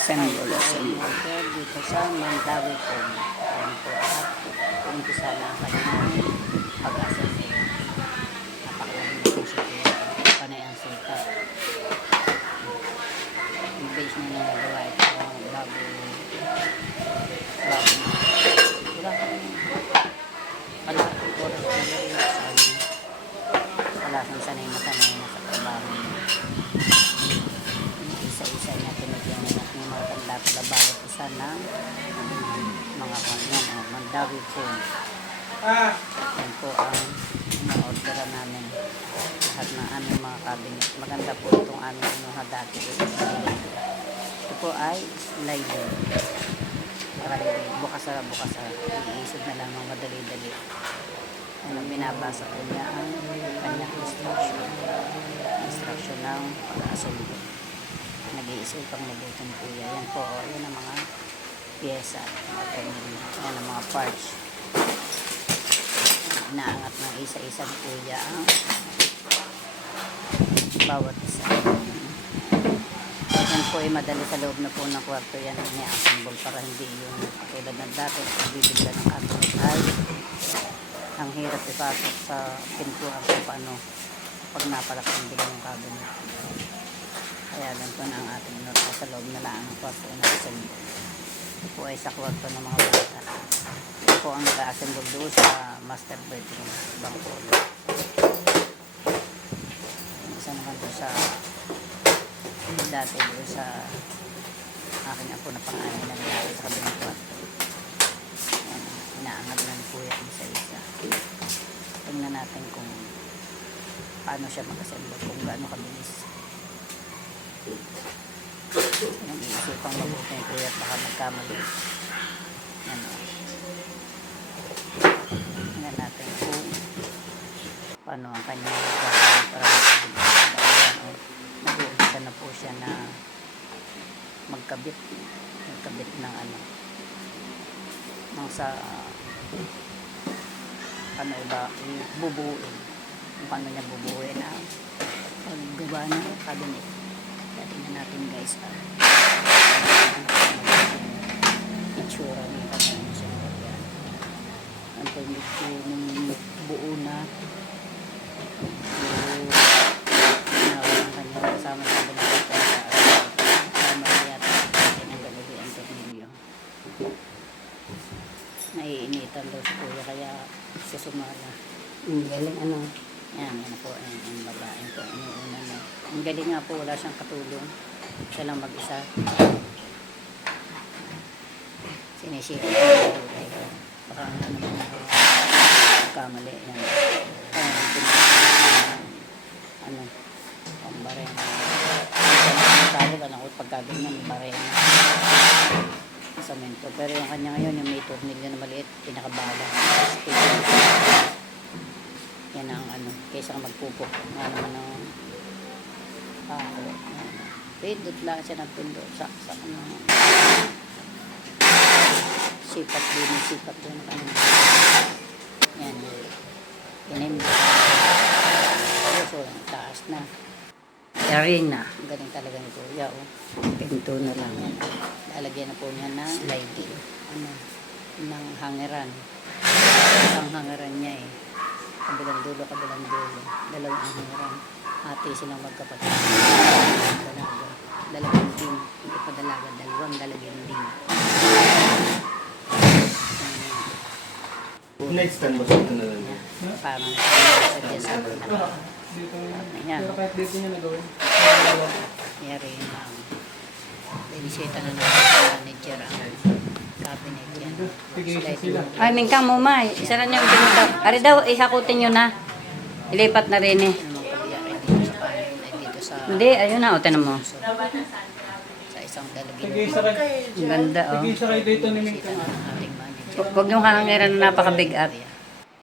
Assemble. Order dito sa Mandawi po. Ayan po at umpisa na ang kanyang pag-assemble. Napakalalim po siya po. Panay ang sita. Yung base na nagawa ito bago wala kang kalahati oras na rin sa kalasang sanay na sa trabaho. Isa-isa niya pinagyan na natin yung mga tanda-tanda bawat isa ng mga kanyan o Mandawi po. Yan po ang na-orderan namin lahat ng aming mga cabinet. Maganda po itong aming mga dati. Ito po ay slider. Para bukas sa iisod na lang ng madali-dali. Ano, binabasa po niya ang kanyang instruction ng pag-assemble. Nag-iisip pang mabuting kuya. Yan po, yan ang mga pyesa, mga tornilyo, yan ang mga parts. Inaangat ng isa-isang kuya ang bawat isa. Yan po ay madali sa loob na po ng kwarto. Yan ang i-assemble para hindi yung tulad ng dati bibigla ng cabinet ay ang hirap ipasok sa pintuan kung paano pag napalaki ang bilang ng cabinet. Kaya ganito na ang ating nota sa loob na lang ang kwarto na assemble. Ito po ay sa kwarto ng mga bata. Ito po ang naka-assemble doon sa master bedroom bangko. Isa naman doon sa dati doon sa aking apo na pangalan na nilagay sa kabilang kwarto. Yan, inaangat na ni kuya isa-isa. Tingnan natin kung paano siya mag-assemble, kung gaano kabilis. Nag-iisipang mabuti yung kuya at baka magkamali. Yan o. Tingnan natin kung paano ang kanyang gagawin para magkabilis. Nag-uumpisa na po siya na magkabit ng ano nang sa ano ba bubuuin kung paano niya bubuuin ang paggawa ng cabinet. Tingnan natin guys itsura ng kanyang assemble. Yan ang pagbuo buo na kasama sa cabinet kasama yata natin ang galabi ang tornilyo. Naiinitan daw si kuya kaya susumala. Galing ano. Yan po ang babae po. Inuuna na. Ang galing nga po, wala siyang katulong. Siya lang mag-isa. Sinisita ko yung kulay ko. Baka nga naman kamali. Yan. Ano, ang bareng. Tawag, alam ko, pagkaganyan, bareng. Samento. Pero yung kanya ngayon, yung may tornilyo na maliit, pinakabala. Yan ang ano, kaysa magpupok. Nga naman ang pindot lang siya ng pindot. Saksak na. Sipat din ang kanya. Yan. Pinindot. So, taas na. Arena. Galing talaga ni kuya. Pinto na lang. Yan. Lalagyan na po niya ng sliding. Ano, ng hangeran. Ang hangeran niya kabilang dulo. Dalawang hangeran. Ate silang magkapatid. Dalaga. Dalawang din. Hindi pa dalaga. Dalawang dalagyan din. Light stand ba ito na lang? Parang suggest sa mga. Yan. Pero kahit dito niya nagawin. Yari ang binisita na natin sa manager ang cabinet yan. Sliding. Ay, mingkang mo ma. Isa lang yung pinto. Ari daw, isakutin nyo na. Ilipat na rin eh. Ano mga pagyari dito sa panin ay dito sa Hindi, ayun na. O, tinan mo. sa isang dalagyan. Tigay Ang ganda oh. sa kayo dito ni Binisita Mingkang. na ng ating manager. Huwag yung hangiran na napaka-big up.